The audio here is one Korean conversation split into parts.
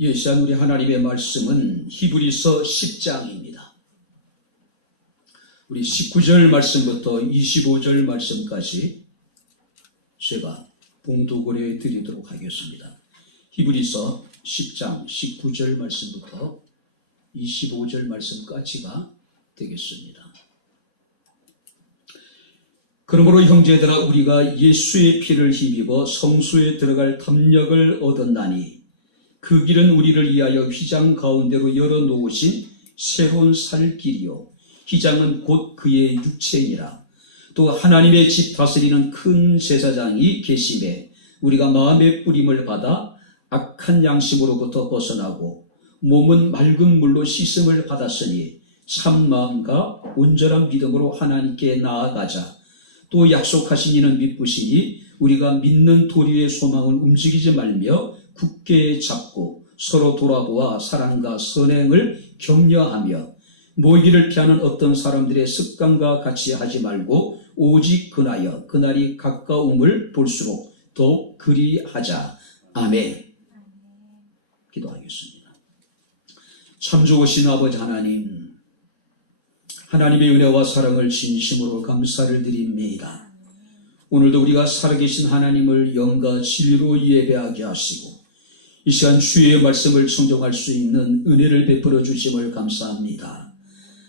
이 시간 우리 하나님의 말씀은 히브리서 10장입니다. 우리 19절 말씀부터 25절 말씀까지 제가 봉독을 해드리도록 하겠습니다. 히브리서 10장 19절 말씀부터 25절 말씀까지가 되겠습니다. 그러므로 형제들아, 우리가 예수의 피를 힘입어 성소에 들어갈 담력을 얻었나니 그 길은 우리를 위하여 휘장 가운데로 열어놓으신 새로운 살 길이요, 휘장은 곧 그의 육체이니라. 또 하나님의 집 다스리는 큰 제사장이 계심에 우리가 마음의 뿌림을 받아 악한 양심으로부터 벗어나고 몸은 맑은 물로 씻음을 받았으니 참 마음과 온전한 믿음으로 하나님께 나아가자. 또 약속하신 이는 믿으시니 우리가 믿는 도리의 소망을 움직이지 말며 굳게 잡고 서로 돌아보아 사랑과 선행을 격려하며 모이기를 피하는 어떤 사람들의 습관과 같이 하지 말고 오직 근하여 그날이 가까움을 볼수록 더욱 그리하자. 아멘. 기도하겠습니다. 참 좋으신 아버지 하나님, 하나님의 은혜와 사랑을 진심으로 감사를 드립니다. 오늘도 우리가 살아계신 하나님을 영과 진리로 예배하게 하시고 이 시간 주의 말씀을 청정할 수 있는 은혜를 베풀어 주심을 감사합니다.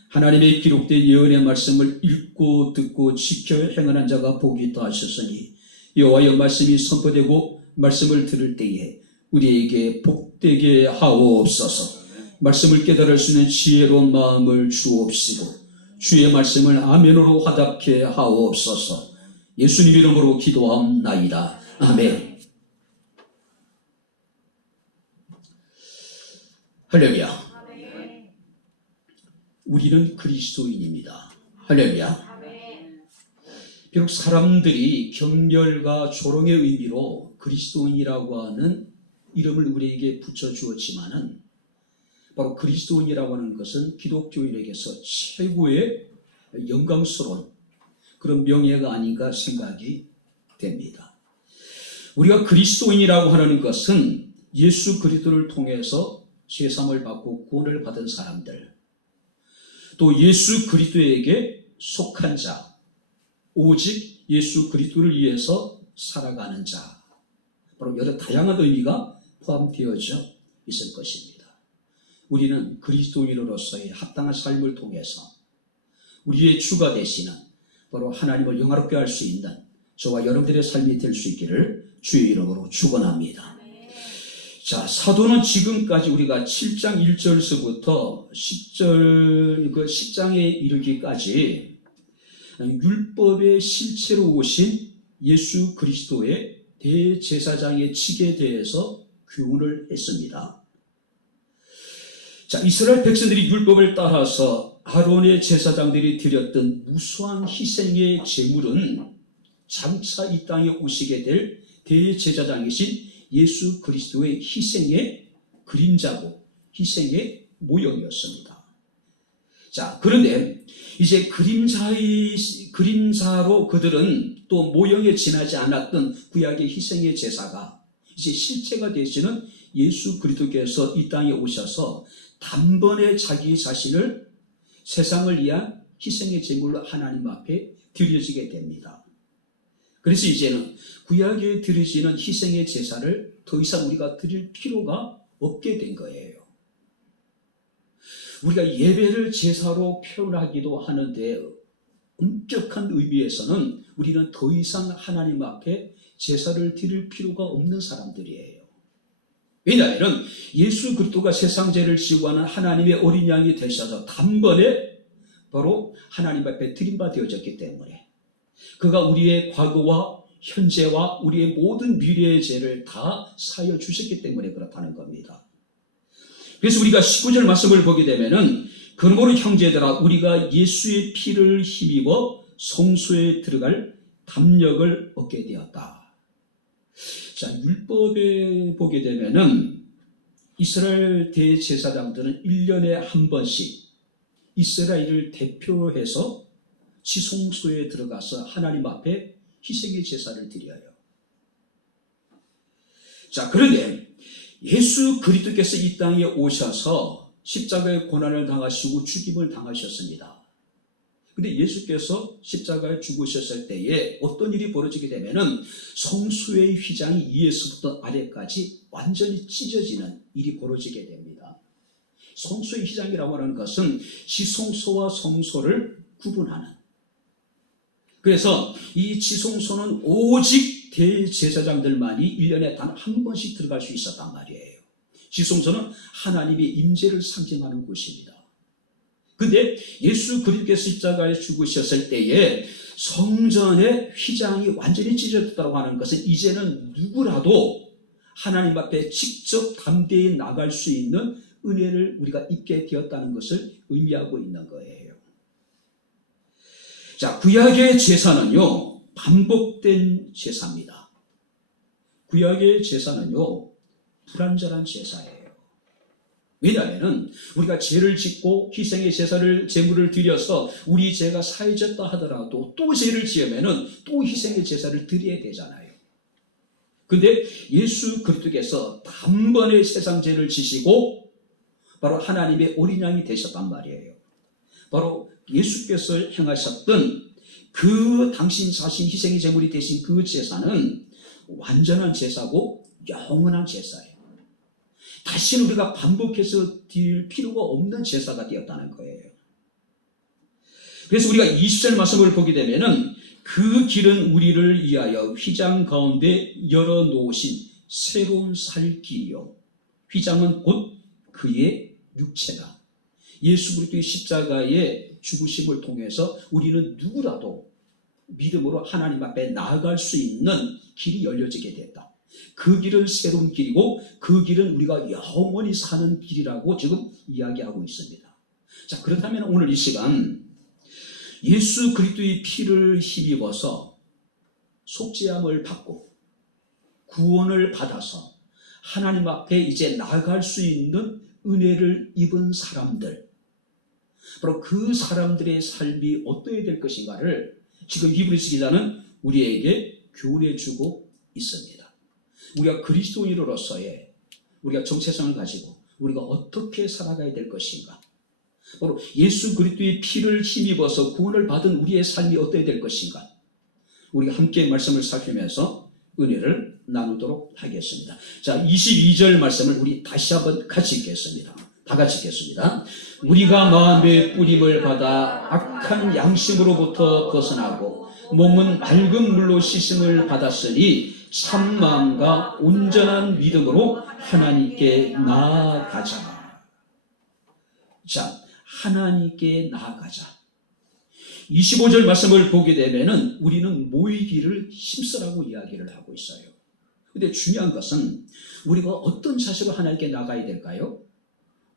하나님의 기록된 예언의 말씀을 읽고 듣고 지켜 행하는 자가 복이 있다 하셨으니 여호와의 말씀이 선포되고 말씀을 들을 때에 우리에게 복되게 하옵소서. 말씀을 깨달을 수 있는 지혜로운 마음을 주옵시고 주의 말씀을 아멘으로 화답케 하옵소서. 예수님 이름으로 기도함나이다. 아멘. 할렐루야. 우리는 그리스도인입니다. 할렐루야. 비록 사람들이 경멸과 조롱의 의미로 그리스도인이라고 하는 이름을 우리에게 붙여주었지만은 바로 그리스도인이라고 하는 것은 기독교인에게서 최고의 영광스러운 그런 명예가 아닌가 생각이 됩니다. 우리가 그리스도인이라고 하는 것은 예수 그리스도를 통해서 죄사함을 받고 구원을 받은 사람들, 또 예수 그리스도에게 속한 자, 오직 예수 그리스도를 위해서 살아가는 자, 바로 여러 다양한 의미가 포함되어져 있을 것입니다. 우리는 그리스도인으로서의 합당한 삶을 통해서 우리의 주가 되시는 바로 하나님을 영화롭게 할 수 있는 저와 여러분들의 삶이 될 수 있기를 주의 이름으로 축원합니다. 자, 사도는 지금까지 우리가 7장 1절서부터 10절 그 10장에 이르기까지 율법의 실체로 오신 예수 그리스도의 대제사장의 직에 대해서 교훈을 했습니다. 자, 이스라엘 백성들이 율법을 따라서 아론의 제사장들이 드렸던 무수한 희생의 제물은 장차 이 땅에 오시게 될 대제사장이신 예수 그리스도의 희생의 그림자고 희생의 모형이었습니다. 자, 그런데 이제 그림자로 그들은 또 모형에 지나지 않았던 구약의 희생의 제사가 이제 실체가 되시는 예수 그리스도께서 이 땅에 오셔서 단번에 자기 자신을 세상을 위한 희생의 제물로 하나님 앞에 드려지게 됩니다. 그래서 이제는 구약에 드려지는 희생의 제사를 더 이상 우리가 드릴 필요가 없게 된 거예요. 우리가 예배를 제사로 표현하기도 하는데 엄격한 의미에서는 우리는 더 이상 하나님 앞에 제사를 드릴 필요가 없는 사람들이에요. 왜냐하면 예수 그리스도가 세상 죄를 지고 하는 하나님의 어린 양이 되셔서 단번에 바로 하나님 앞에 드림바 되어졌기 때문에 그가 우리의 과거와 현재와 우리의 모든 미래의 죄를 다 사여 주셨기 때문에 그렇다는 겁니다. 그래서 우리가 19절 말씀을 보게 되면은 그러므로 형제들아, 우리가 예수의 피를 힘입어 성소에 들어갈 담력을 얻게 되었다. 자, 율법에 보게 되면은 이스라엘 대제사장들은 1년에 한 번씩 이스라엘을 대표해서 지성소에 들어가서 하나님 앞에 희생의 제사를 드려요. 자, 그런데 예수 그리스도께서 이 땅에 오셔서 십자가의 고난을 당하시고 죽임을 당하셨습니다. 근데 예수께서 십자가에 죽으셨을 때에 어떤 일이 벌어지게 되면은 성소의 휘장이 위에서부터 아래까지 완전히 찢어지는 일이 벌어지게 됩니다. 성소의 휘장이라고 하는 것은 지성소와 성소를 구분하는, 그래서 이 지성소는 오직 대제사장들만이 1년에 단 한 번씩 들어갈 수 있었단 말이에요. 지성소는 하나님의 임재를 상징하는 곳입니다. 근데 예수 그리스도께서 십자가에 죽으셨을 때에 성전의 휘장이 완전히 찢어졌다고 하는 것은 이제는 누구라도 하나님 앞에 직접 담대히 나갈 수 있는 은혜를 우리가 입게 되었다는 것을 의미하고 있는 거예요. 자, 구약의 제사는요, 반복된 제사입니다. 구약의 제사는요, 불완전한 제사예요. 왜냐하면 우리가 죄를 짓고 희생의 제사를 제물을 드려서 우리 죄가 사해졌다 하더라도 또 죄를 지으면은 또 희생의 제사를 드려야 되잖아요. 근데 예수 그리스도께서 단번에 세상 죄를 지시고 바로 하나님의 어린 양이 되셨단 말이에요. 바로 예수께서 행하셨던 그 당신 자신 희생의 제물이 되신 그 제사는 완전한 제사고 영원한 제사예요. 다시는 우리가 반복해서 드릴 필요가 없는 제사가 되었다는 거예요. 그래서 우리가 20절 말씀을 보게 되면은 그 길은 우리를 위하여 휘장 가운데 열어놓으신 새로운 살 길이요. 휘장은 곧 그의 육체다. 예수 그리스도의 십자가의 죽으심을 통해서 우리는 누구라도 믿음으로 하나님 앞에 나아갈 수 있는 길이 열려지게 됐다. 그 길은 새로운 길이고 그 길은 우리가 영원히 사는 길이라고 지금 이야기하고 있습니다. 자, 그렇다면 오늘 이 시간 예수 그리스도의 피를 힘입어서 속죄함을 받고 구원을 받아서 하나님 앞에 이제 나아갈 수 있는 은혜를 입은 사람들, 바로 그 사람들의 삶이 어떠해야 될 것인가를 지금 히브리서 기자는 우리에게 교훈해 주고 있습니다. 우리가 그리스도인으로서의 우리가 정체성을 가지고 우리가 어떻게 살아가야 될 것인가, 바로 예수 그리스도의 피를 힘입어서 구원을 받은 우리의 삶이 어떠해야 될 것인가, 우리가 함께 말씀을 살피면서 은혜를 나누도록 하겠습니다. 자, 22절 말씀을 우리 다시 한번 같이 읽겠습니다. 다 같이 읽겠습니다. 우리가 마음의 뿌림을 받아 악한 양심으로부터 벗어나고 몸은 맑은 물로 씻음을 받았으니 참 마음과 온전한 믿음으로 하나님께 나아가자. 자, 하나님께 나아가자. 25절 말씀을 보게 되면은 우리는 모이기를 힘쓰라고 이야기를 하고 있어요. 근데 중요한 것은 우리가 어떤 자세로 하나님께 나가야 될까요?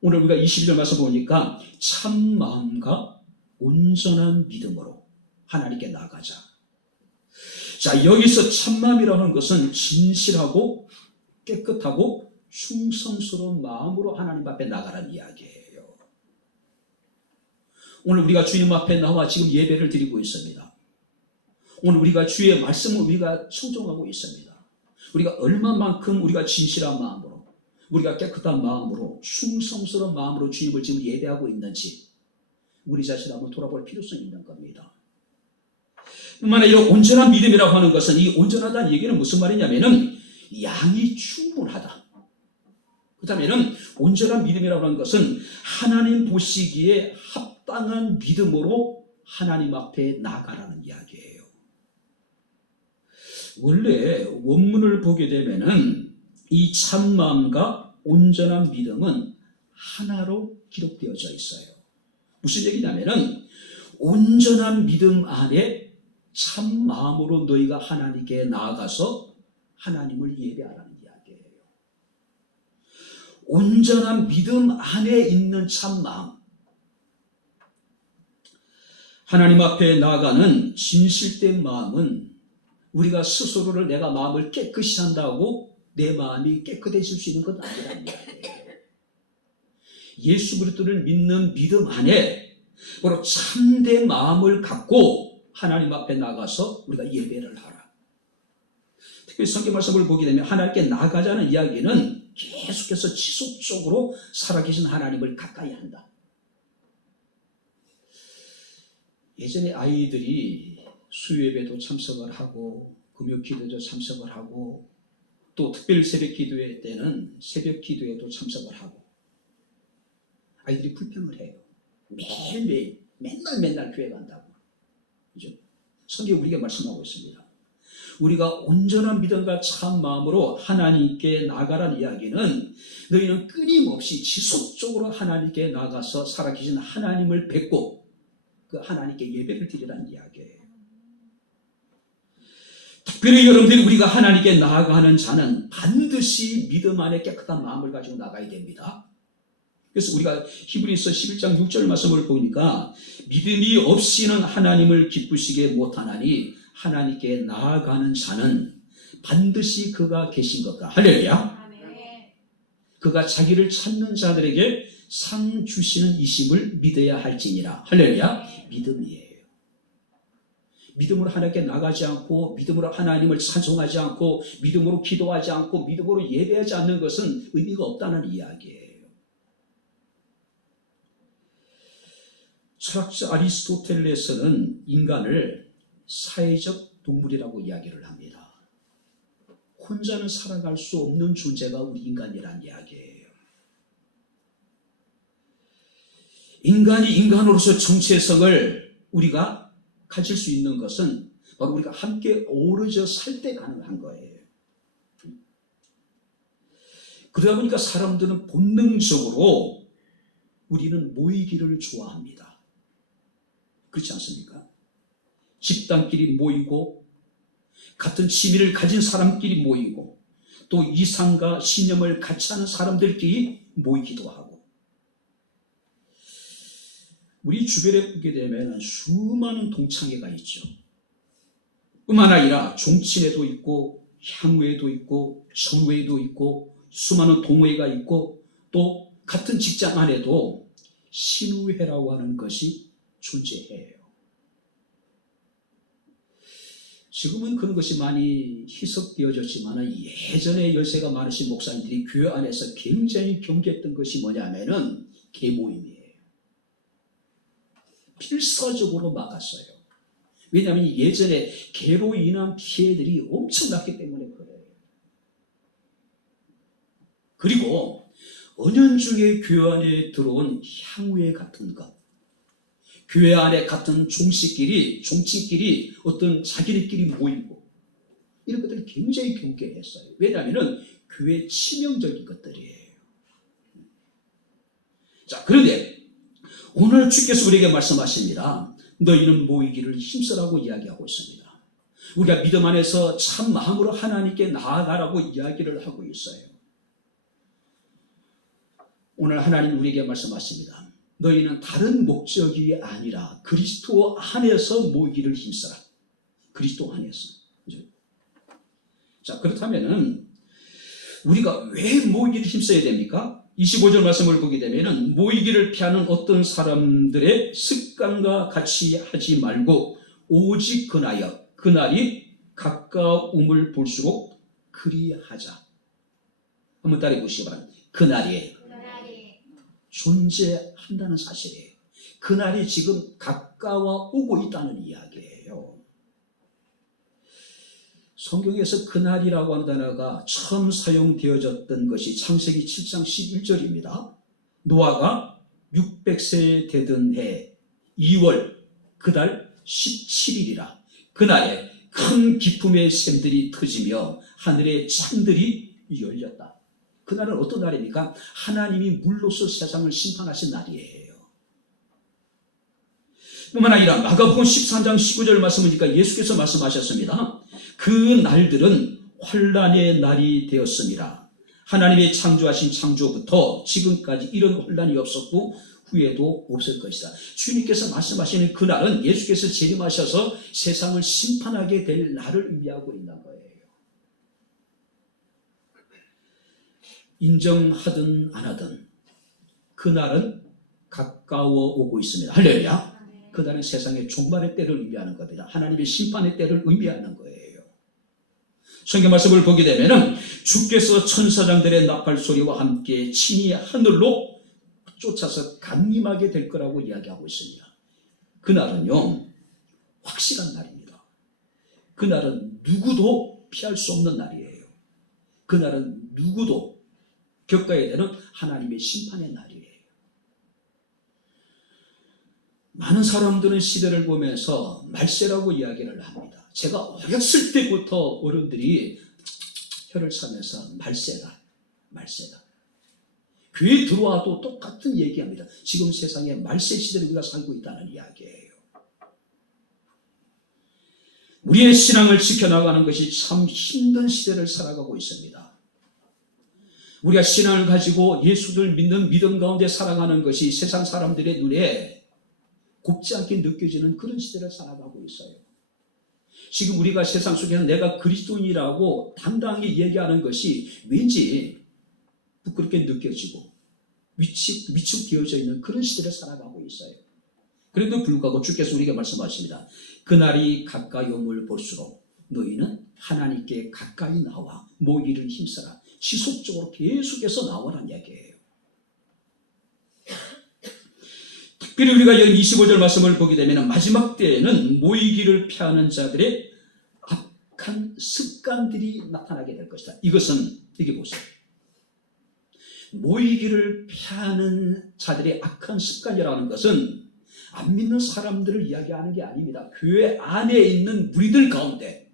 오늘 우리가 22절 말씀 보니까 참 마음과 온전한 믿음으로 하나님께 나가자. 자, 여기서 참마음이라고 하는 것은 진실하고 깨끗하고 충성스러운 마음으로 하나님 앞에 나가라는 이야기예요. 오늘 우리가 주님 앞에 나와 지금 예배를 드리고 있습니다. 오늘 우리가 주의 말씀을 우리가 청종하고 있습니다. 우리가 얼마만큼 우리가 진실한 마음으로, 우리가 깨끗한 마음으로, 충성스러운 마음으로 주님을 지금 예배하고 있는지 우리 자신을 한번 돌아볼 필요성이 있는 겁니다. 뿐만 아니라 온전한 믿음이라고 하는 것은, 이 온전하다는 얘기는 무슨 말이냐면은 양이 충분하다. 그렇다면은 온전한 믿음이라고 하는 것은 하나님 보시기에 합당한 믿음으로 하나님 앞에 나가라는 이야기예요. 원래 원문을 보게 되면은 이 참마음과 온전한 믿음은 하나로 기록되어져 있어요. 무슨 얘기냐면은 온전한 믿음 안에 참 마음으로 너희가 하나님께 나아가서 하나님을 예배하라는 이야기예요. 온전한 믿음 안에 있는 참 마음, 하나님 앞에 나아가는 진실된 마음은 우리가 스스로를 내가 마음을 깨끗이 한다고 내 마음이 깨끗해질 수 있는 건 아니라는 이야기예요. 예수 그리스도를 믿는 믿음 안에 바로 참된 마음을 갖고 하나님 앞에 나가서 우리가 예배를 하라. 특히 성경 말씀을 보게 되면 하나님께 나아가자는 이야기는 계속해서 지속적으로 살아계신 하나님을 가까이 한다. 예전에 아이들이 수요예배도 참석을 하고 금요기도도 참석을 하고 또 특별 새벽 기도회 때는 새벽 기도에도 참석을 하고 아이들이 불평을 해요. 매일매일 맨날 교회 간다고. 그죠? 성경 우리에게 말씀하고 있습니다. 우리가 온전한 믿음과 참 마음으로 하나님께 나아가라는 이야기는 너희는 끊임없이 지속적으로 하나님께 나가서 살아계신 하나님을 뵙고 그 하나님께 예배를 드리라는 이야기예요. 특별히 여러분들이 우리가 하나님께 나아가는 자는 반드시 믿음 안에 깨끗한 마음을 가지고 나가야 됩니다. 그래서 우리가 히브리서 11장 6절 말씀을 보니까 믿음이 없이는 하나님을 기쁘시게 못하나니 하나님께 나아가는 자는 반드시 그가 계신 것과 할렐루야. 그가 자기를 찾는 자들에게 상 주시는 이심을 믿어야 할지니라. 할렐루야. 믿음이에요. 믿음으로 하나님께 나가지 않고 믿음으로 하나님을 찬송하지 않고 믿음으로 기도하지 않고 믿음으로 예배하지 않는 것은 의미가 없다는 이야기예요. 철학자 아리스토텔레스는 인간을 사회적 동물이라고 이야기를 합니다. 혼자는 살아갈 수 없는 존재가 우리 인간이란 이야기예요. 인간이 인간으로서 정체성을 우리가 가질 수 있는 것은 바로 우리가 함께 어우러져 살 때 가능한 거예요. 그러다 보니까 사람들은 본능적으로 우리는 모이기를 좋아합니다. 그렇지 않습니까? 집단끼리 모이고 같은 취미를 가진 사람끼리 모이고 또 이상과 신념을 같이 하는 사람들끼리 모이기도 하고 우리 주변에 보게 되면 수많은 동창회가 있죠. 뿐만 아니라 종친회도 있고 향후회도 있고 정회도 있고 수많은 동호회가 있고 또 같은 직장 안에도 신우회라고 하는 것이 존재해요. 지금은 그런 것이 많이 희석되어졌지만 예전에 연세가 많으신 목사님들이 교회 안에서 굉장히 경계했던 것이 뭐냐면은 계모임이에요. 필사적으로 막았어요. 왜냐하면 예전에 계로 인한 피해들이 엄청났기 때문에 그래요. 그리고 은연중에 교회 안에 들어온 향후회 같은 것, 교회 안에 같은 종친끼리 어떤 자기네끼리 모이고 이런 것들을 굉장히 경계했어요. 왜냐하면 교회 치명적인 것들이에요. 자, 그런데 오늘 주께서 우리에게 말씀하십니다. 너희는 모이기를 힘쓰라고 이야기하고 있습니다. 우리가 믿음 안에서 참 마음으로 하나님께 나아가라고 이야기를 하고 있어요. 오늘 하나님 우리에게 말씀하십니다. 너희는 다른 목적이 아니라 그리스도 안에서 모이기를 힘써라. 그리스도 안에서. 자, 그렇다면은 우리가 왜 모이기를 힘써야 됩니까? 25절 말씀을 보게 되면은 모이기를 피하는 어떤 사람들의 습관과 같이 하지 말고 오직 그나여 그날이 가까움을 볼수록 그리하자. 한번 따라해 보시기 바랍니다. 그날이 존재한다는 사실이에요. 그날이 지금 가까워 오고 있다는 이야기예요. 성경에서 그날이라고 하는 단어가 처음 사용되어졌던 것이 창세기 7장 11절입니다. 노아가 600세 되던 해 2월 그달 17일이라 그날에 큰 기쁨의 샘들이 터지며 하늘의 창들이 열렸다. 그날은 어떤 날입니까? 하나님이 물로서 세상을 심판하신 날이에요. 뿐만 아니라 마가복음 13장 19절 말씀이니까 예수께서 말씀하셨습니다. 그 날들은 환난의 날이 되었습니다. 하나님의 창조하신 창조부터 지금까지 이런 환난이 없었고 후에도 없을 것이다. 주님께서 말씀하시는 그 날은 예수께서 재림하셔서 세상을 심판하게 될 날을 의미하고 있는 거예요. 인정하든 안 하든 그날은 가까워 오고 있습니다. 할렐루야. 그날은 세상의 종말의 때를 의미하는 겁니다. 하나님의 심판의 때를 의미하는 거예요. 성경 말씀을 보게 되면은 주께서 천사장들의 나팔 소리와 함께 친히 하늘로 쫓아서 강림하게 될 거라고 이야기하고 있습니다. 그날은요, 확실한 날입니다. 그날은 누구도 피할 수 없는 날이에요. 그날은 누구도 겪어야 되는 하나님의 심판의 날이에요. 많은 사람들은 시대를 보면서 말세라고 이야기를 합니다. 제가 어렸을 때부터 어른들이 혀를 차면서 말세다, 말세다. 교회에 들어와도 똑같은 얘기합니다. 지금 세상에 말세 시대를 우리가 살고 있다는 이야기예요. 우리의 신앙을 지켜나가는 것이 참 힘든 시대를 살아가고 있습니다. 우리가 신앙을 가지고 예수를 믿는 믿음 가운데 살아가는 것이 세상 사람들의 눈에 곱지 않게 느껴지는 그런 시대를 살아가고 있어요. 지금 우리가 세상 속에서 내가 그리스도인이라고 당당히 얘기하는 것이 왠지 부끄럽게 느껴지고 위축되어져 있는 그런 시대를 살아가고 있어요. 그래도 불구하고 주께서 우리에게 말씀하십니다. 그날이 가까이 오물 볼수록 너희는 하나님께 가까이 나와 모이를 힘써라. 지속적으로 계속해서 나오라는 얘기예요. 특별히 우리가 여기 25절 말씀을 보게 되면 마지막 때에는 모이기를 피하는 자들의 악한 습관들이 나타나게 될 것이다. 이것은 여기 보세요. 모이기를 피하는 자들의 악한 습관이라는 것은 안 믿는 사람들을 이야기하는 게 아닙니다. 교회 안에 있는 무리들 가운데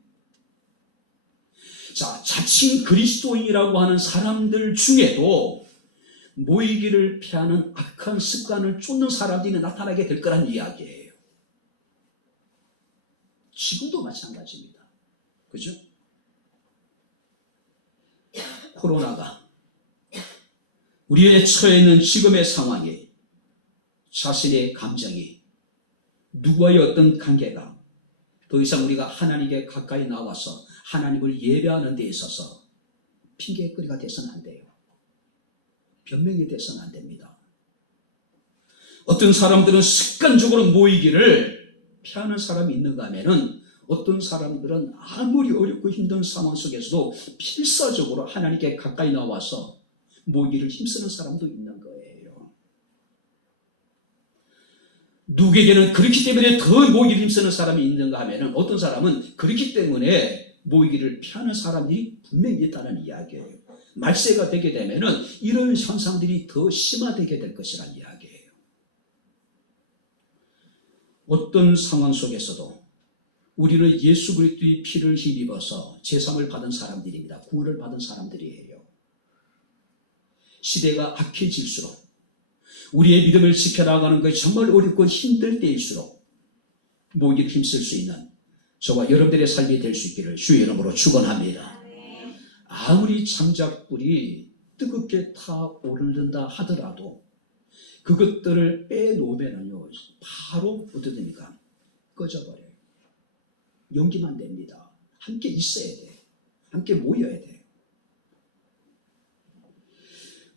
자칭 그리스도인이라고 하는 사람들 중에도 모이기를 피하는 악한 습관을 쫓는 사람들이 나타나게 될 거란 이야기예요. 지금도 마찬가지입니다. 그죠? 코로나가 우리의 처해 있는 지금의 상황이 자신의 감정이 누구와의 어떤 관계가 더 이상 우리가 하나님께 가까이 나와서 하나님을 예배하는 데 있어서 핑계거리가 돼서는 안 돼요. 변명이 돼서는 안 됩니다. 어떤 사람들은 습관적으로 모이기를 피하는 사람이 있는가 하면은 어떤 사람들은 아무리 어렵고 힘든 상황 속에서도 필사적으로 하나님께 가까이 나와서 모이기를 힘쓰는 사람도 있는 거예요. 누구에게는 그렇기 때문에 더 모이기를 힘쓰는 사람이 있는가 하면은 어떤 사람은 그렇기 때문에 모이기를 피하는 사람들이 분명히 있다는 이야기예요. 말세가 되게 되면은 이런 현상들이 더 심화되게 될 것이라는 이야기예요. 어떤 상황 속에서도 우리는 예수 그리스도의 피를 힘입어서 제삼을 받은 사람들입니다. 구원을 받은 사람들이에요. 시대가 악해질수록 우리의 믿음을 지켜나가는 것이 정말 어렵고 힘들 때일수록 모이기를 힘쓸 수 있는 저와 여러분들의 삶이 될 수 있기를 주의 이름으로 축원합니다. 아무리 장작불이 뜨겁게 타오른다 하더라도 그것들을 빼놓으면요 바로 어떻게 됩니까? 꺼져버려요. 연기만 됩니다. 함께 있어야 돼요. 함께 모여야 돼요.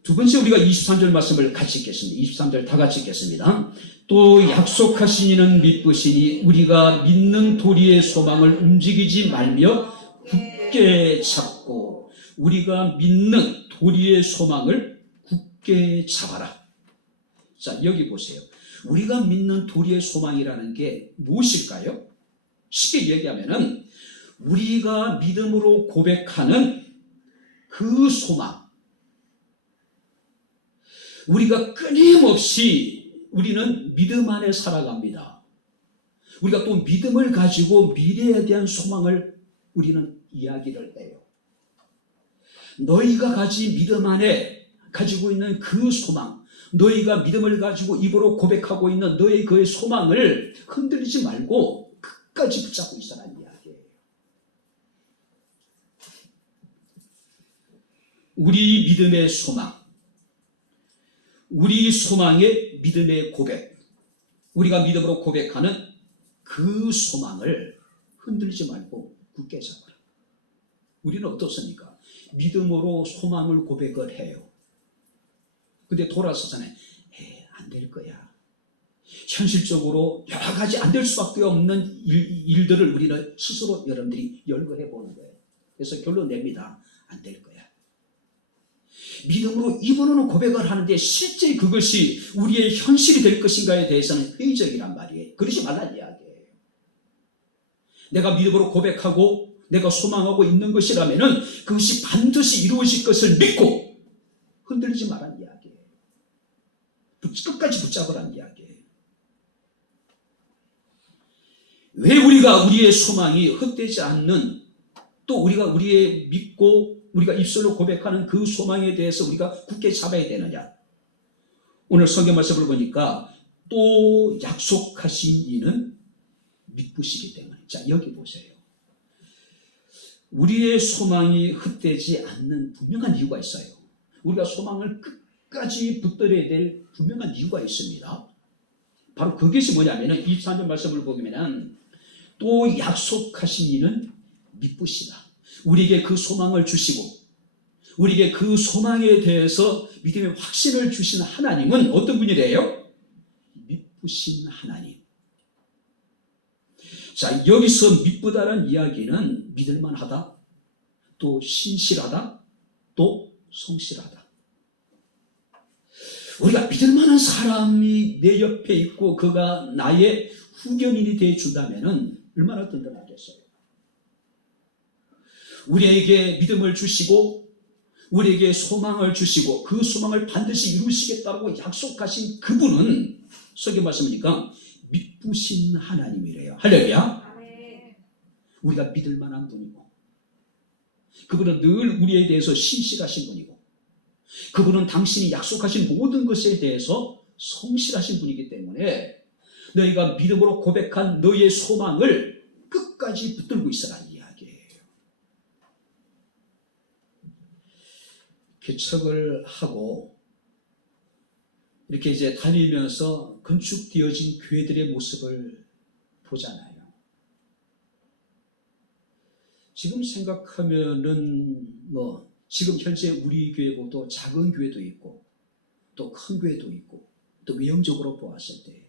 두 번째 우리가 23절 말씀을 같이 읽겠습니다. 23절 다 같이 읽겠습니다. 또 약속하신 이는 믿으시니 우리가 믿는 도리의 소망을 움직이지 말며 굳게 잡고 우리가 믿는 도리의 소망을 굳게 잡아라. 자, 여기 보세요. 우리가 믿는 도리의 소망이라는 게 무엇일까요? 쉽게 얘기하면은 우리가 믿음으로 고백하는 그 소망, 우리가 끊임없이 우리는 믿음 안에 살아갑니다. 우리가 또 믿음을 가지고 미래에 대한 소망을 우리는 이야기를 해요. 너희가 가진 믿음 안에 가지고 있는 그 소망, 너희가 믿음을 가지고 입으로 고백하고 있는 너의 그의 소망을 흔들리지 말고 끝까지 붙잡고 있어라는 이야기예요. 우리 믿음의 소망, 우리 소망의 믿음의 고백, 우리가 믿음으로 고백하는 그 소망을 흔들리지 말고 굳게 잡아라. 우리는 어떻습니까? 믿음으로 소망을 고백을 해요. 근데 돌아서서는 안 될 거야. 현실적으로 여러 가지 안 될 수밖에 없는 일들을 우리는 스스로 여러분들이 열거해 보는 거예요. 그래서 결론 냅니다. 안 될 거야. 믿음으로 입으로는 고백을 하는데 실제 그것이 우리의 현실이 될 것인가에 대해서는 회의적이란 말이에요. 그러지 말라는 이야기예요. 내가 믿음으로 고백하고 내가 소망하고 있는 것이라면은 그것이 반드시 이루어질 것을 믿고 흔들리지 말라는 이야기예요. 끝까지 붙잡으라는 이야기예요. 왜 우리가 우리의 소망이 헛되지 않는, 또 우리가 우리의 믿고 우리가 입술로 고백하는 그 소망에 대해서 우리가 굳게 잡아야 되느냐? 오늘 성경 말씀을 보니까 또 약속하신 이는 믿으시기 때문에. 자, 여기 보세요. 우리의 소망이 헛되지 않는 분명한 이유가 있어요. 우리가 소망을 끝까지 붙들어야 될 분명한 이유가 있습니다. 바로 그것이 뭐냐면은 23절 말씀을 보면은 또 약속하신 이는 믿으시다. 우리에게 그 소망을 주시고 우리에게 그 소망에 대해서 믿음의 확신을 주신 하나님은 어떤 분이래요? 믿으신 하나님. 자, 여기서 믿부다라는 이야기는 믿을만하다, 또 신실하다, 또 성실하다. 우리가 믿을만한 사람이 내 옆에 있고 그가 나의 후견인이 되어준다면 얼마나 든든하겠어요. 우리에게 믿음을 주시고 우리에게 소망을 주시고 그 소망을 반드시 이루시겠다고 약속하신 그분은 성경 말씀이니까 믿으신 하나님이래요. 할렐루야. 우리가 믿을 만한 분이고 그분은 늘 우리에 대해서 신실하신 분이고 그분은 당신이 약속하신 모든 것에 대해서 성실하신 분이기 때문에 너희가 믿음으로 고백한 너희의 소망을 끝까지 붙들고 있으라는 이야기예요. 개척을 하고 이렇게 이제 다니면서 건축되어진 교회들의 모습을 보잖아요. 지금 생각하면은 지금 현재 우리 교회보다 작은 교회도 있고 또 큰 교회도 있고 또 외형적으로 보았을 때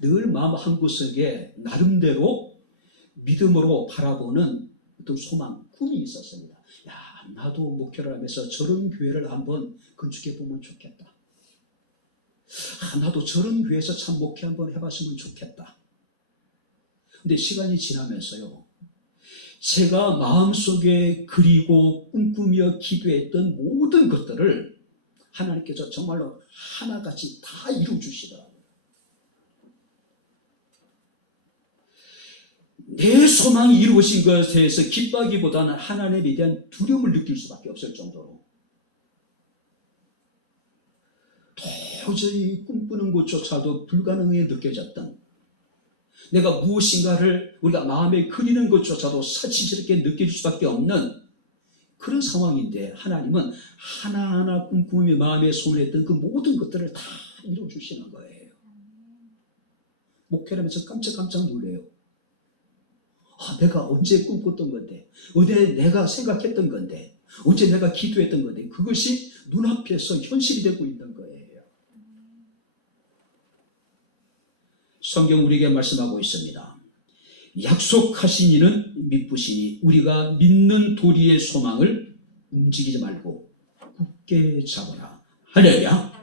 늘 마음 한구석에 나름대로 믿음으로 바라보는 어떤 소망, 꿈이 있었습니다. 야, 나도 목회를 하면서 저런 교회를 한번 건축해 보면 좋겠다. 나도 저런 교회에서 참 목회 한번 해봤으면 좋겠다. 근데 시간이 지나면서요, 제가 마음속에 그리고 꿈꾸며 기도했던 모든 것들을 하나님께서 정말로 하나같이 다 이루어주시더라고요. 내 소망이 이루어진 것에 대해서 기뻐하기보다는 하나님에 대한 두려움을 느낄 수밖에 없을 정도로 도저히 꿈꾸는 것조차도 불가능해 느껴졌던, 내가 무엇인가를 우리가 마음에 그리는 것조차도 사치스럽게 느낄 수밖에 없는 그런 상황인데 하나님은 하나하나 꿈꾸며 마음에 소원했던 그 모든 것들을 다 이루어주시는 거예요. 목회를 하면서 깜짝깜짝 놀래요. 내가 언제 꿈꿨던 건데, 언제 내가 생각했던 건데, 언제 내가 기도했던 건데 그것이 눈앞에서 현실이 되고 있는 거예요. 성경 우리에게 말씀하고 있습니다. 약속하신 이는 믿으시니 우리가 믿는 도리의 소망을 움직이지 말고 굳게 잡으라. 할렐루야.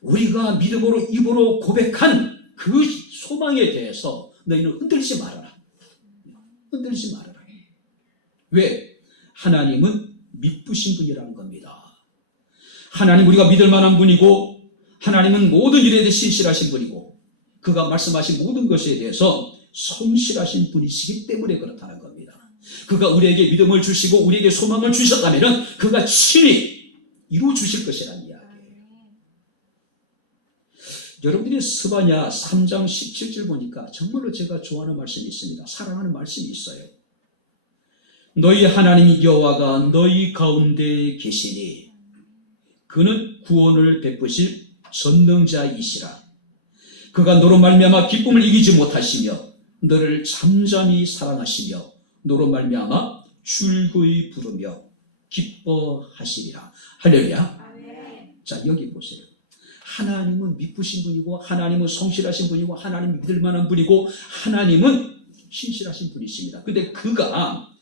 우리가 믿음으로 입으로 고백한 그 소망에 대해서 너희는 흔들리지 말아라. 흔들리지 말아라. 왜? 하나님은 믿으신 분이라는 겁니다. 하나님, 우리가 믿을 만한 분이고 하나님은 모든 일에 대해 신실하신 분이고 그가 말씀하신 모든 것에 대해서 성실하신 분이시기 때문에 그렇다는 겁니다. 그가 우리에게 믿음을 주시고 우리에게 소망을 주셨다면 그가 친히 이루어 주실 것이라는 이야기예요. 여러분들이 스바냐 3장 17절 보니까 정말로 제가 좋아하는 말씀이 있습니다. 사랑하는 말씀이 있어요. 너희 하나님 여호와가 너희 가운데 계시니 그는 구원을 베푸실 전능자이시라. 그가 너로 말미암아 기쁨을 이기지 못하시며 너를 잠잠히 사랑하시며 너로 말미암아 줄거이 부르며 기뻐하시리라. 할렐루야. 자, 여기 보세요. 하나님은 믿으신 분이고 하나님은 성실하신 분이고 하나님은 믿을 만한 분이고 하나님은 신실하신 분이십니다. 근데 그가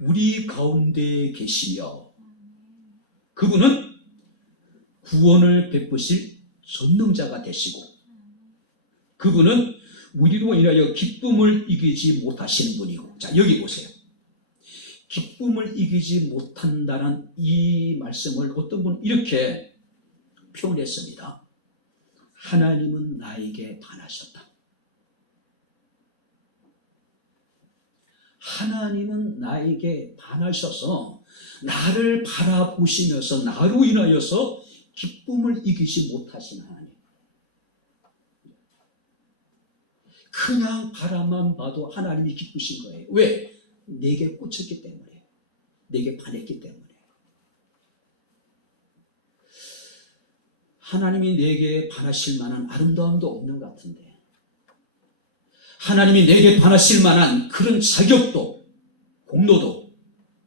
우리 가운데 계시며 그분은 구원을 베푸실 전능자가 되시고 그분은 우리로 인하여 기쁨을 이기지 못하시는 분이고, 자 여기 보세요. 기쁨을 이기지 못한다는 이 말씀을 어떤 분은 이렇게 표현했습니다. 하나님은 나에게 반하셨다. 하나님은 나에게 반하셔서 나를 바라보시면서 나로 인하여서 기쁨을 이기지 못하신 하나님. 그냥 바라만 봐도 하나님이 기쁘신 거예요. 왜? 내게 꽂혔기 때문에, 내게 반했기 때문에. 하나님이 내게 반하실 만한 아름다움도 없는 것 같은데, 하나님이 내게 반하실 만한 그런 자격도, 공로도,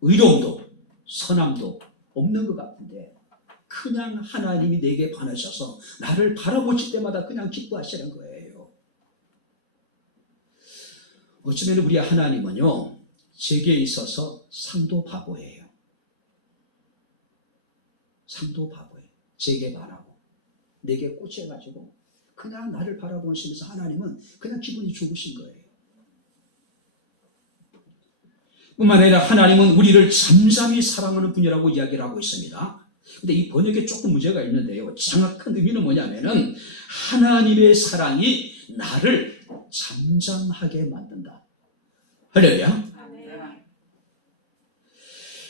의로움도, 선함도 없는 것 같은데, 그냥 하나님이 내게 반하셔서 나를 바라보실 때마다 그냥 기뻐하시는 거예요. 어쩌면 우리 하나님은요, 제게 있어서 상도 바보예요. 상도 바보예요. 제게 바라고 내게 꽂혀가지고 그냥 나를 바라보시면서 하나님은 그냥 기분이 좋으신 거예요. 뿐만 아니라 하나님은 우리를 잠잠히 사랑하는 분이라고 이야기를 하고 있습니다. 근데 이 번역에 조금 문제가 있는데요. 정확한 의미는 뭐냐면은 하나님의 사랑이 나를 잠잠하게 만든다. 할렐루야.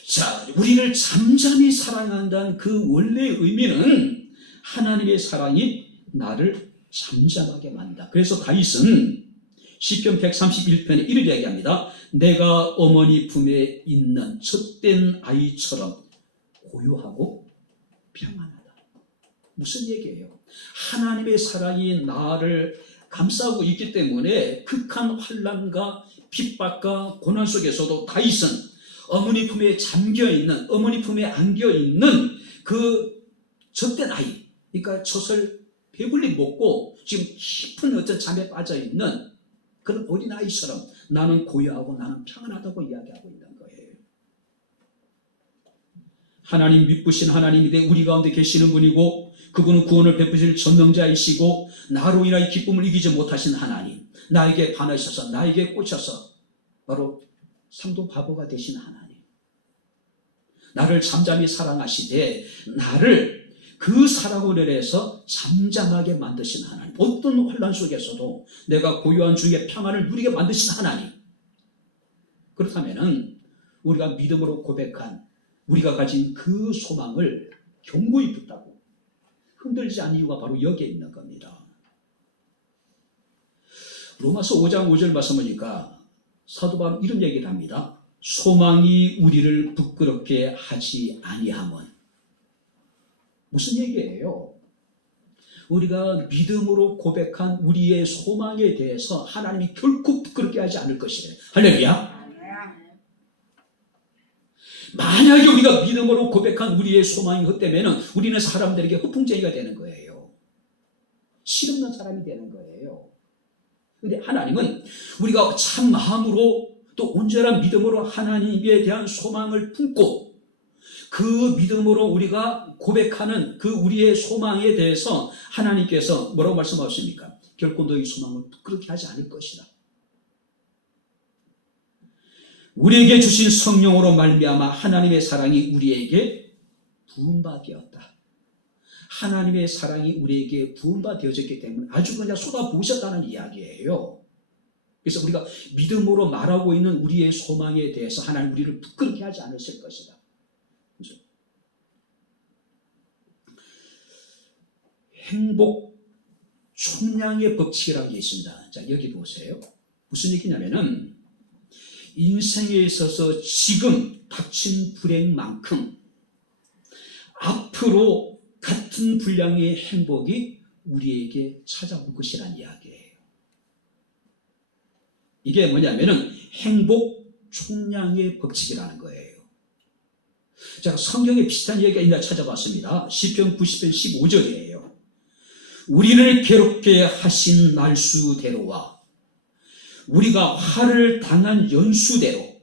자, 우리를 잠잠히 사랑한다는 그 원래의 의미는 하나님의 사랑이 나를 잠잠하게 만든다. 그래서 다윗은 시편 131편에 이렇게 이야기합니다. 내가 어머니 품에 있는 젖된 아이처럼 고요하고 평안하다. 무슨 얘기예요? 하나님의 사랑이 나를 감싸고 있기 때문에 극한 환난과 핍박과 고난 속에서도 다윗은 어머니 품에 잠겨있는, 어머니 품에 안겨있는 그 젖된 아이, 그러니까 젖을 배불리 먹고 지금 깊은 어떤 잠에 빠져있는 그런 어린 아이처럼 나는 고요하고 나는 평안하다고 이야기하고 있는 거예요. 하나님 미쁘신 하나님인데 우리 가운데 계시는 분이고 그분은 구원을 베푸실 전능자이시고 나로 인하여 기쁨을 이기지 못하신 하나님, 나에게 반하셔서 나에게 꽂혀서 바로 상도 바보가 되신 하나님, 나를 잠잠히 사랑하시되 나를 그 사랑으로 인해서 잠잠하게 만드신 하나님, 어떤 혼란 속에서도 내가 고요한 주의 평안을 누리게 만드신 하나님. 그렇다면 우리가 믿음으로 고백한 우리가 가진 그 소망을 견고히 붙잡고 흔들지 않은 이유가 바로 여기에 있는 겁니다. 로마서 5장 5절 말씀 보니까 사도 바울은 이런 얘기를 합니다. 소망이 우리를 부끄럽게 하지 아니함은. 무슨 얘기예요? 우리가 믿음으로 고백한 우리의 소망에 대해서 하나님이 결코 부끄럽게 하지 않을 것이래요. 할렐루야. 만약에 우리가 믿음으로 고백한 우리의 소망이 헛되면 우리는 사람들에게 허풍쟁이가 되는 거예요. 실없는 사람이 되는 거예요. 그런데 하나님은 우리가 참 마음으로 또 온전한 믿음으로 하나님에 대한 소망을 품고 그 믿음으로 우리가 고백하는 그 우리의 소망에 대해서 하나님께서 뭐라고 말씀하십니까? 결코 너희 소망을 부끄럽게 하지 않을 것이다. 우리에게 주신 성령으로 말미암아 하나님의 사랑이 우리에게 부은바 되었다. 하나님의 사랑이 우리에게 부은바 되어졌기 때문에 아주 그냥 쏟아부으셨다는 이야기예요. 그래서 우리가 믿음으로 말하고 있는 우리의 소망에 대해서 하나님 우리를 부끄럽게 하지 않으실 것이다. 그렇죠? 행복 총량의 법칙이라는 게 있습니다. 자, 여기 보세요. 무슨 얘기냐면은 인생에 있어서 지금 닥친 불행만큼 앞으로 같은 분량의 행복이 우리에게 찾아올 것이라는 이야기예요. 이게 뭐냐면은 행복 총량의 법칙이라는 거예요. 제가 성경에 비슷한 얘기가 있나 찾아봤습니다. 시편 90편 15절이에요. 우리를 괴롭게 하신 날수대로와 우리가 화를 당한 연수대로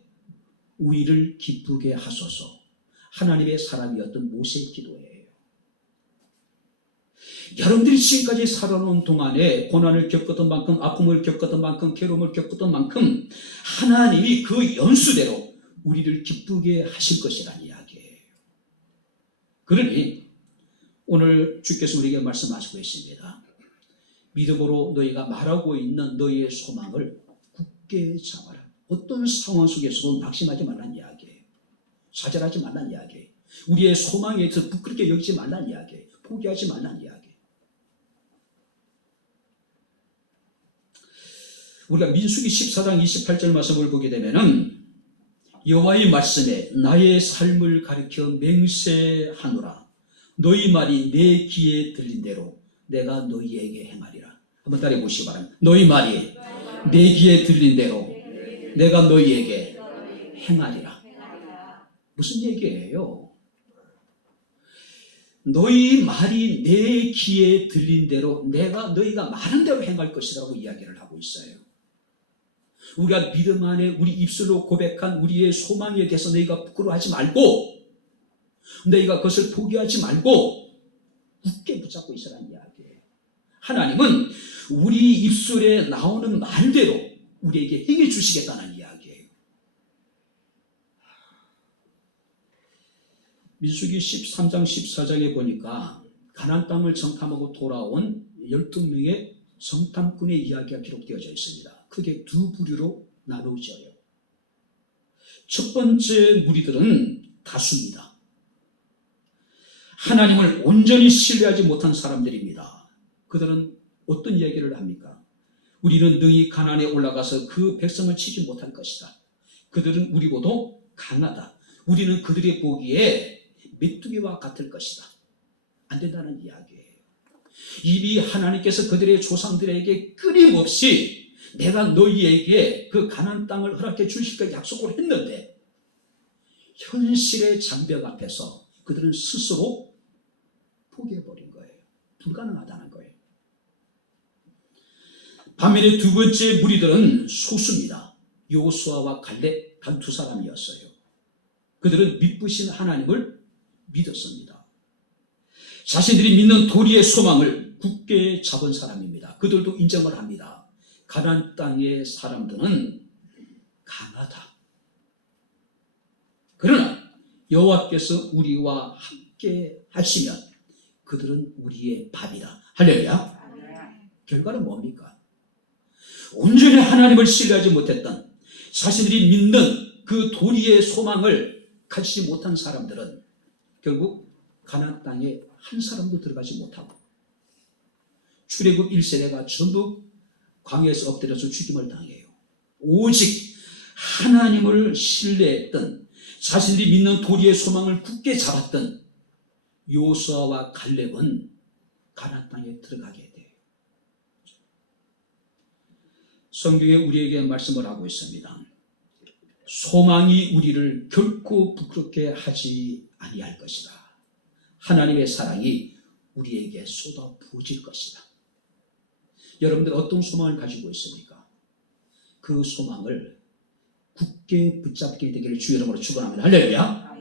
우리를 기쁘게 하소서. 하나님의 사람이었던 모세의 기도예요. 여러분들이 지금까지 살아온 동안에 고난을 겪었던 만큼, 아픔을 겪었던 만큼, 괴로움을 겪었던 만큼 하나님이 그 연수대로 우리를 기쁘게 하실 것이라는 이야기예요. 그러니 오늘 주께서 우리에게 말씀하시고 있습니다. 믿음으로 너희가 말하고 있는 너희의 소망을 굳게 잡아라. 어떤 상황 속에서도 낙심하지 말라는 이야기예요. 좌절하지 말라는 이야기예요. 우리의 소망에 대해서 부끄럽게 여기지 말라는 이야기예요. 포기하지 말라는 이야기예요. 우리가 민수기 14장 28절 말씀을 보게 되면은 여호와의 말씀에 나의 삶을 가리켜 맹세하노라. 너희 말이 내 귀에 들린 대로 내가 너희에게 행하리라. 한번 따라해 보시기 바랍니다. 너희 말이 내 귀에 들린 대로 내가 너희에게 행하리라. 무슨 얘기예요? 너희 말이 내 귀에 들린 대로 내가 너희가 말한 대로 행할 것이라고 이야기를 하고 있어요. 우리가 믿음 안에 우리 입술로 고백한 우리의 소망에 대해서 너희가 부끄러워하지 말고, 너희가 그것을 포기하지 말고 굳게 붙잡고 있으라는 이야기예요. 하나님은 우리 입술에 나오는 말대로 우리에게 행해 주시겠다는 이야기예요. 민수기 13장 14장에 보니까 가나안 땅을 정탐하고 돌아온 12명의 정탐꾼의 이야기가 기록되어져 있습니다. 크게 두 부류로 나누어져요. 첫 번째 무리들은 다수입니다. 하나님을 온전히 신뢰하지 못한 사람들입니다. 그들은 어떤 이야기를 합니까? 우리는 능히 가나안에 올라가서 그 백성을 치지 못할 것이다. 그들은 우리보다 강하다. 우리는 그들의 보기에 메뚜기와 같을 것이다. 안 된다는 이야기예요. 이미 하나님께서 그들의 조상들에게 끊임없이 내가 너희에게 그 가나안 땅을 허락해 주실까 약속을 했는데 현실의 장벽 앞에서 그들은 스스로 포기해버린 거예요. 불가능하다는 거예요. 반면에 두 번째 무리들은 소수입니다. 여호수아와 갈렙 단 두 사람이었어요. 그들은 믿으신 하나님을 믿었습니다. 자신들이 믿는 도리의 소망을 굳게 잡은 사람입니다. 그들도 인정을 합니다. 가나안 땅의 사람들은 강하다. 그러나 여호와께서 우리와 함께 하시면 그들은 우리의 밥이다. 할렐루야. 결과는 뭡니까? 온전히 하나님을 신뢰하지 못했던, 자신들이 믿는 그 도리의 소망을 가지지 못한 사람들은 결국 가나안 땅에 한 사람도 들어가지 못하고 출애굽 1세대가 전부 광야에서 엎드려서 죽임을 당해요. 오직 하나님을 신뢰했던, 자신들이 믿는 도리의 소망을 굳게 잡았던 여호수아와 갈렙은 가나안 땅에 들어가게 돼요. 성경에 우리에게 말씀을 하고 있습니다. 소망이 우리를 결코 부끄럽게 하지 아니할 것이다. 하나님의 사랑이 우리에게 쏟아 부어질 것이다. 여러분들 어떤 소망을 가지고 있습니까? 그 소망을 굳게 붙잡게 되기를 주 이름으로 축원합니다. 할렐루야.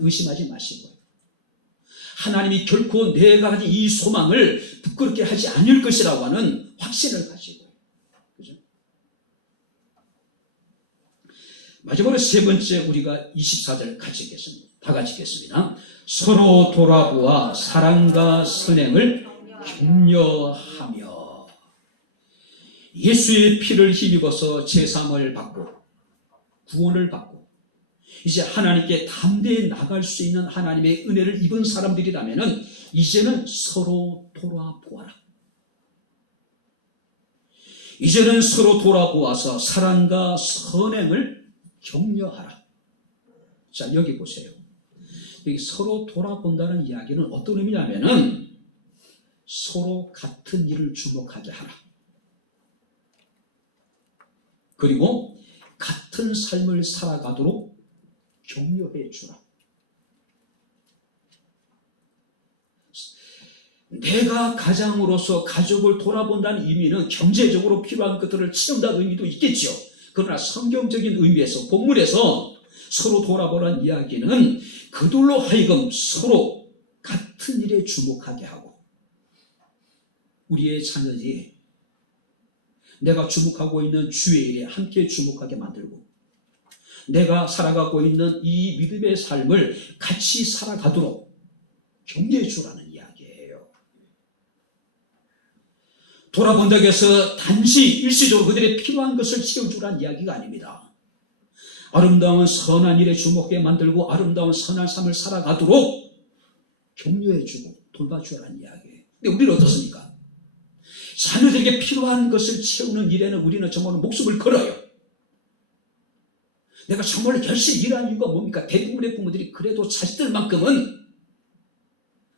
의심하지 마시고요. 하나님이 결코 내가 가진 이 소망을 부끄럽게 하지 않을 것이라고 하는 확신을 가지고요. 그죠? 마지막으로 세 번째 우리가 24절 같이 읽겠습니다. 다 같이 읽겠습니다. 서로 돌아보아 사랑과 선행을 격려하며 예수의 피를 힘입어서 제사함을 받고 구원을 받고 이제 하나님께 담대히 나갈 수 있는 하나님의 은혜를 입은 사람들이라면 이제는 서로 돌아보아라. 이제는 서로 돌아보아서 사랑과 선행을 격려하라. 자, 여기 보세요. 여기 서로 돌아본다는 이야기는 어떤 의미냐면은 서로 같은 일을 주목하게 하라. 그리고 같은 삶을 살아가도록 격려해 주라. 내가 가장으로서 가족을 돌아본다는 의미는 경제적으로 필요한 것들을 채운다는 의미도 있겠죠. 그러나 성경적인 의미에서 본문에서 서로 돌아보라는 이야기는 그들로 하여금 서로 같은 일에 주목하게 하고 우리의 자녀들이 내가 주목하고 있는 주의 일에 함께 주목하게 만들고 내가 살아가고 있는 이 믿음의 삶을 같이 살아가도록 격려해 주라는 이야기예요. 돌아본다고 해서 단지 일시적으로 그들의 필요한 것을 채워주라는 이야기가 아닙니다. 아름다운 선한 일에 주목하게 만들고 아름다운 선한 삶을 살아가도록 격려해주고 돌봐주라는 이야기예요. 근데 우리는 어떻습니까? 자녀들에게 필요한 것을 채우는 일에는 우리는 정말 목숨을 걸어요. 내가 정말 열심히 일하는 이유가 뭡니까? 대부분의 부모들이 그래도 자식들만큼은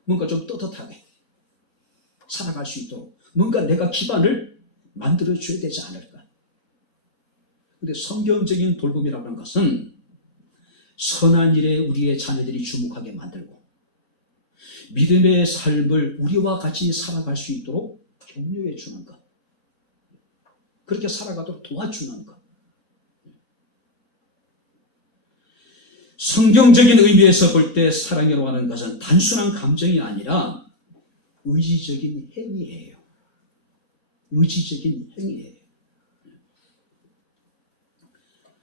뭔가 좀 떳떳하게 살아갈 수 있도록 뭔가 내가 기반을 만들어줘야 되지 않을까. 그런데 성경적인 돌봄이라고 하는 것은 선한 일에 우리의 자녀들이 주목하게 만들고 믿음의 삶을 우리와 같이 살아갈 수 있도록 격려해 주는 것. 그렇게 살아가도록 도와주는 것. 성경적인 의미에서 볼 때 사랑이라고 하는 것은 단순한 감정이 아니라 의지적인 행위예요. 의지적인 행위예요.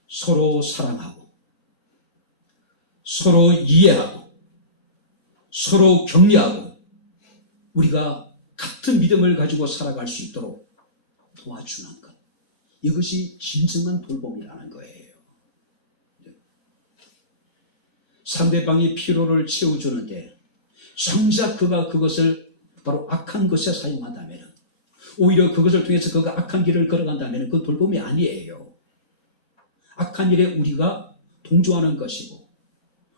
서로 사랑하고 서로 이해하고 서로 격려하고 우리가 같은 믿음을 가지고 살아갈 수 있도록 도와주는 것. 이것이 진정한 돌봄이라는 거예요. 상대방이 필요를 채워주는데 정작 그가 그것을 바로 악한 것에 사용한다면 오히려 그것을 통해서 그가 악한 길을 걸어간다면 그 돌봄이 아니에요. 악한 일에 우리가 동조하는 것이고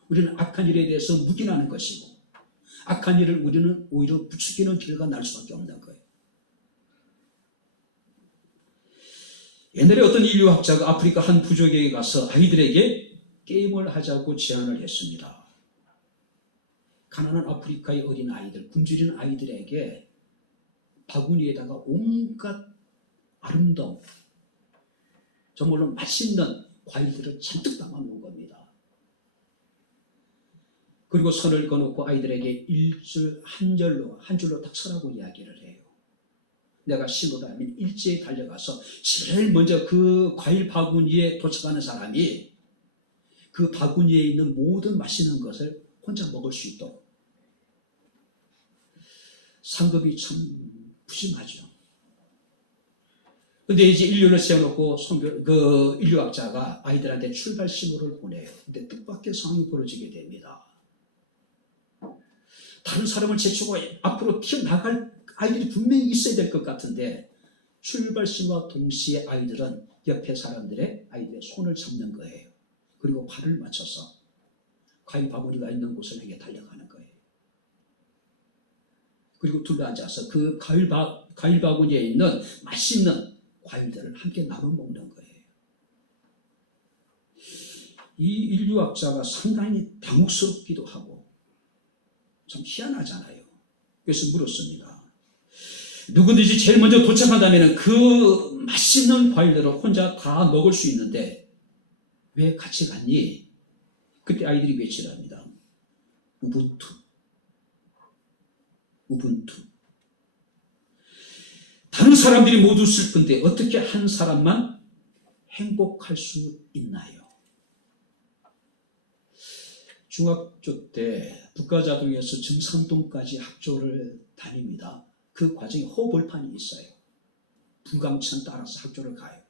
우리는 악한 일에 대해서 묵인하는 것이고 악한 일을 우리는 오히려 부추기는 길과 날 수밖에 없는 거예요. 옛날에 어떤 인류학자가 아프리카 한 부족에게 가서 아이들에게 게임을 하자고 제안을 했습니다. 가난한 아프리카의 어린 아이들, 굶주리는 아이들에게 바구니에다가 온갖 아름다운 정말로 맛있는 과일들을 잔뜩 담아놓은 겁니다. 그리고 선을 그어놓고 아이들에게 한 줄로 딱 서라고 이야기를 해요. 내가 신호라면 일제히 달려가서 제일 먼저 그 과일 바구니에 도착하는 사람이 그 바구니에 있는 모든 맛있는 것을 혼자 먹을 수 있도록. 상급이 참 푸짐하죠. 근데 이제 인류를 세워놓고 그 인류학자가 아이들한테 출발 신호를 보내요. 근데 뜻밖의 상황이 벌어지게 됩니다. 다른 사람을 제치고 앞으로 튀어나갈 아이들이 분명히 있어야 될 것 같은데 출발 신호와 동시에 아이들은 옆에 아이들의 손을 잡는 거예요. 그리고 발을 맞춰서 과일 바구니가 있는 곳을 향해 달려가는 거예요. 그리고 둘러앉아서 그 과일 바구니에 있는 맛있는 과일들을 함께 나눠 먹는 거예요. 이 인류학자가 상당히 당혹스럽기도 하고 참 희한하잖아요. 그래서 물었습니다. 누구든지 제일 먼저 도착한다면 그 맛있는 과일들을 혼자 다 먹을 수 있는데 왜 같이 갔니? 그때 아이들이 외치려 합니다. 우분투. 다른 사람들이 모두 슬픈데 어떻게 한 사람만 행복할 수 있나요? 중학교 때 북가자동에서 증산동까지 학교를 다닙니다. 그 과정에 호벌판이 있어요. 불광천 따라서 학교를 가요.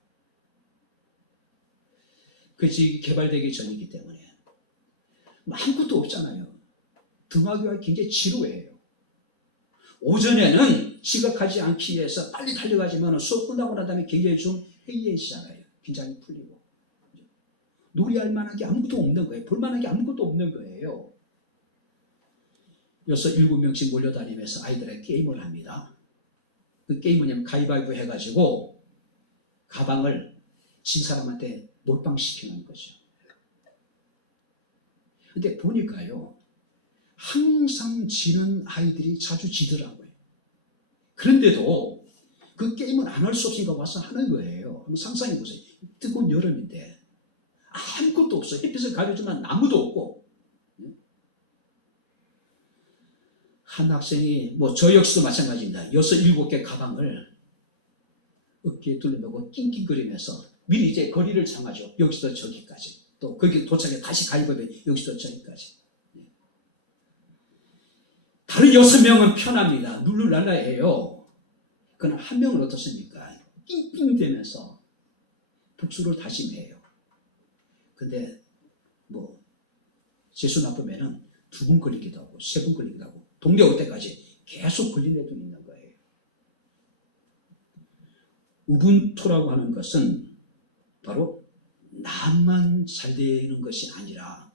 그 지역이 개발되기 전이기 때문에 아무것도 없잖아요. 등하기가 굉장히 지루해요. 오전에는 지각하지 않기 위해서 빨리 달려가지만 수업 끝나고 난 다음에 굉장히 좀 해이해지잖아요. 긴장이 풀리고. 놀이할 만한 게 아무것도 없는 거예요. 볼 만한 게 아무것도 없는 거예요. 그래서 7명씩 몰려다니면서 아이들의 게임을 합니다. 그 게임은 뭐냐면 가위바위보 해가지고 가방을 진 사람한테 몰빵시키는 거죠. 근데 보니까요, 항상 지는 아이들이 자주 지더라고요. 그런데도 그 게임을 안 할 수 없으니까 와서 하는 거예요. 한번 상상해 보세요. 뜨거운 여름인데 아무것도 없어. 햇빛을 가려주면 나무도 없고. 한 학생이 저 역시도 마찬가지입니다. 6, 7개 가방을 어깨에 둘러매고 낑낑거리면서 미리 이제 거리를 정하죠. 여기서 저기까지. 또 거기 도착해 다시 가입하면 여기서 저기까지. 다른 6명은 편합니다. 룰루랄라해요. 그러나 한 명은 어떻습니까? 낑낑대면서 복수를 다짐해요. 근데 재수 나쁘면은 2번 걸리기도 하고 3번 걸리기도 하고 동네 올 때까지 계속 걸린 애도 있는 거예요. 우분투라고 하는 것은 바로 나만 잘 되는 것이 아니라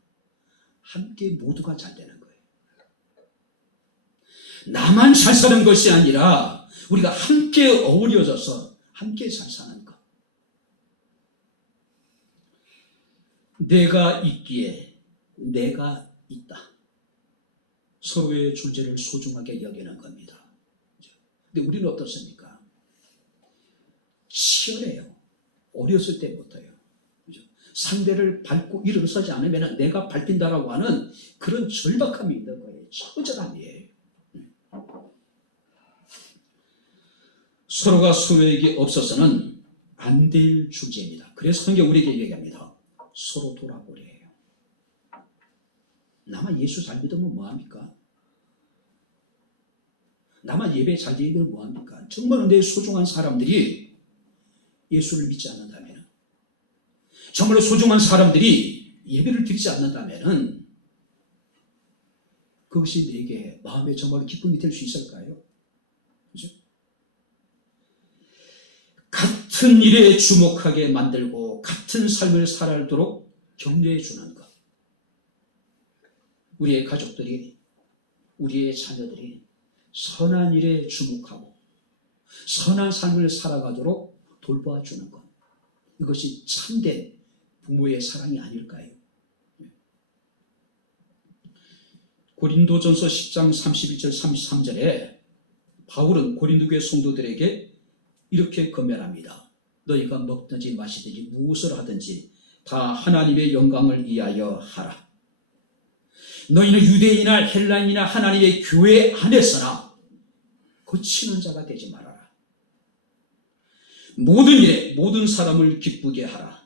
함께 모두가 잘 되는 거예요. 나만 잘 사는 것이 아니라 우리가 함께 어우러져서 함께 잘 사는 것. 내가 있기에 내가 있다. 서로의 존재를 소중하게 여기는 겁니다. 근데 우리는 어떻습니까? 치열해요. 어렸을 때부터요. 그죠? 상대를 밟고 일어서지 않으면 내가 밟힌다라고 하는 그런 절박함이 있는 거예요. 처절함이에요. 서로가 서로에게 없어서는 안 될 존재입니다. 그래서 성경 우리에게 얘기합니다. 서로 돌아보래요. 나만 예수 잘 믿으면 뭐합니까? 나만 예배 잘 드리면 뭐합니까? 정말 내 소중한 사람들이 예수를 믿지 않는다면, 정말로 소중한 사람들이 예배를 드리지 않는다면 그것이 내게 마음에 정말로 기쁨이 될 수 있을까요? 그죠? 같은 일에 주목하게 만들고 같은 삶을 살아도록 격려해 주는 것. 우리의 가족들이, 우리의 자녀들이 선한 일에 주목하고 선한 삶을 살아가도록 돌봐주는 것. 이것이 참된 부모의 사랑이 아닐까요? 고린도전서 10장 31절 33절에 바울은 고린도 교회 성도들에게 이렇게 권면합니다. 너희가 먹든지 마시든지 무엇을 하든지 다 하나님의 영광을 위하여 하라. 너희는 유대인이나 헬라인이나 하나님의 교회 안에서나 거치는 자가 되지 말아라. 모든 일에 모든 사람을 기쁘게 하라.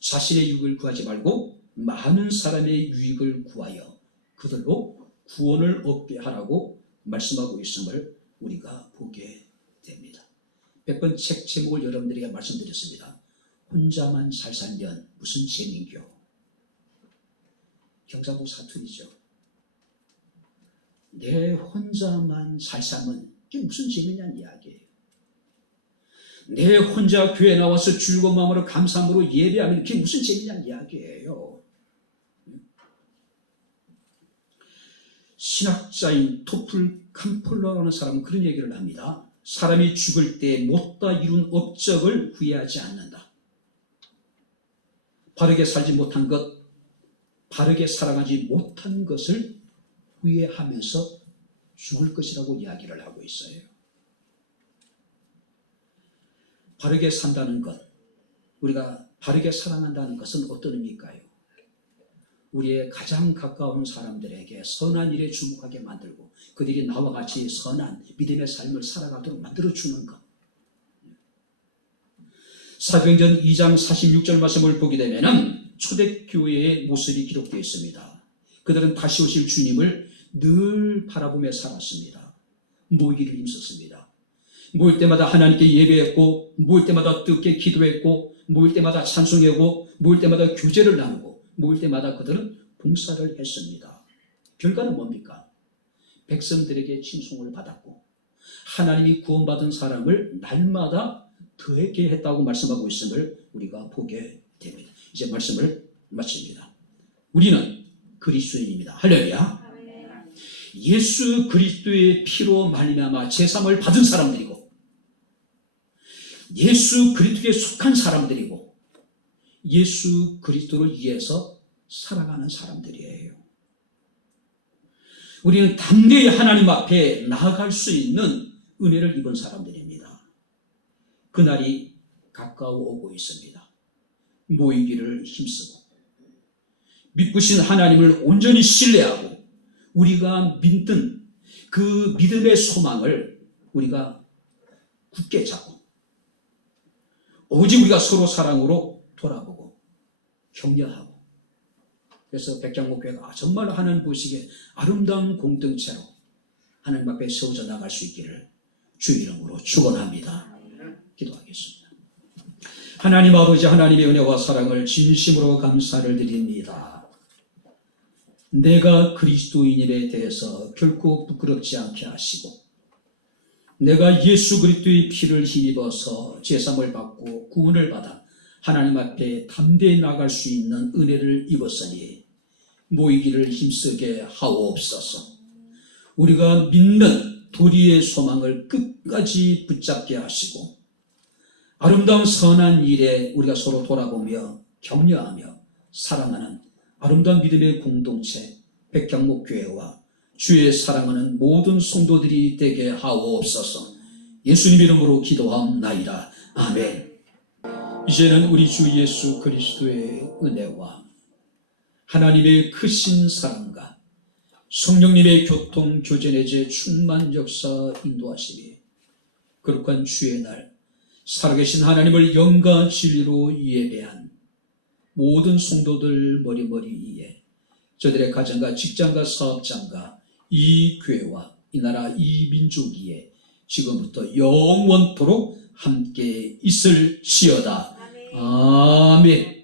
자신의 유익을 구하지 말고 많은 사람의 유익을 구하여 그들로 구원을 얻게 하라고 말씀하고 있음을 우리가 보게 됩니다. 몇 번 책 제목을 여러분들에게 말씀드렸습니다. 혼자만 잘 살면 무슨 재민교. 경상도 사투리죠. 내 혼자만 잘 살면 그게 무슨 재미냐는 이야기예요. 내 혼자 교회 나와서 즐거운 마음으로 감사함으로 예배하면 그게 무슨 재미냐는 이야기예요. 신학자인 토플 캄플러라는 사람은 그런 얘기를 합니다. 사람이 죽을 때 못다 이룬 업적을 후회하지 않는다. 바르게 살지 못한 것, 바르게 살아가지 못한 것을 후회하면서 죽을 것이라고 이야기를 하고 있어요. 바르게 산다는 것, 우리가 바르게 살아간다는 것은 어떤 의미일까요? 우리의 가장 가까운 사람들에게 선한 일에 주목하게 만들고 그들이 나와 같이 선한 믿음의 삶을 살아가도록 만들어주는 것. 사도행전 2장 46절 말씀을 보게 되면 초대교회의 모습이 기록되어 있습니다. 그들은 다시 오실 주님을 늘 바라보며 살았습니다. 모이기를 힘썼습니다. 모일 때마다 하나님께 예배했고, 모일 때마다 뜻있게 기도했고, 모일 때마다 찬송하고, 모일 때마다 교제를 나누고, 모일 때마다 그들은 봉사를 했습니다. 결과는 뭡니까? 백성들에게 칭송을 받았고 하나님이 구원받은 사람을 날마다 더하게 했다고 말씀하고 있음을 우리가 보게 됩니다. 이제 말씀을 마칩니다. 우리는 그리스도인입니다. 할렐루야. 예수 그리스도의 피로 말미암아 제사함을 받은 사람들이고 예수 그리스도에 속한 사람들이고 예수 그리스도를 위해서 살아가는 사람들이에요. 우리는 담대히 하나님 앞에 나아갈 수 있는 은혜를 입은 사람들입니다. 그날이 가까워 오고 있습니다. 모이기를 힘쓰고 믿으신 하나님을 온전히 신뢰하고 우리가 믿는 그 믿음의 소망을 우리가 굳게 잡고 오직 우리가 서로 사랑으로 돌아보고 격려하고, 그래서 백장목교회가 정말 하나님 보시기에 아름다운 공동체로 하나님 앞에 세워져 나갈 수 있기를 주 이름으로 축원합니다. 기도하겠습니다. 하나님 아버지, 하나님의 은혜와 사랑을 진심으로 감사를 드립니다. 내가 그리스도인에 대해서 결코 부끄럽지 않게 하시고 내가 예수 그리스도의 피를 힘입어서 제사함을 받고 구원을 받아 하나님 앞에 담대히 나갈 수 있는 은혜를 입었으니 모이기를 힘쓰게 하옵소서. 우리가 믿는 도리의 소망을 끝까지 붙잡게 하시고 아름다운 선한 일에 우리가 서로 돌아보며 격려하며 사랑하는 아름다운 믿음의 공동체 백향목교회와 주의 사랑하는 모든 성도들이 되게 하옵소서. 예수님 이름으로 기도함나이다. 아멘. 이제는 우리 주 예수 그리스도의 은혜와 하나님의 크신 사랑과 성령님의 교통 교제의 제 충만 역사 인도하시니 거룩한 주의 날 살아계신 하나님을 영과 진리로 예배한 모든 성도들 머리머리 위에 저들의 가정과 직장과 사업장과 이 교회와 이 나라 이 민족 위에 지금부터 영원토록 함께 있을지어다. 아멘.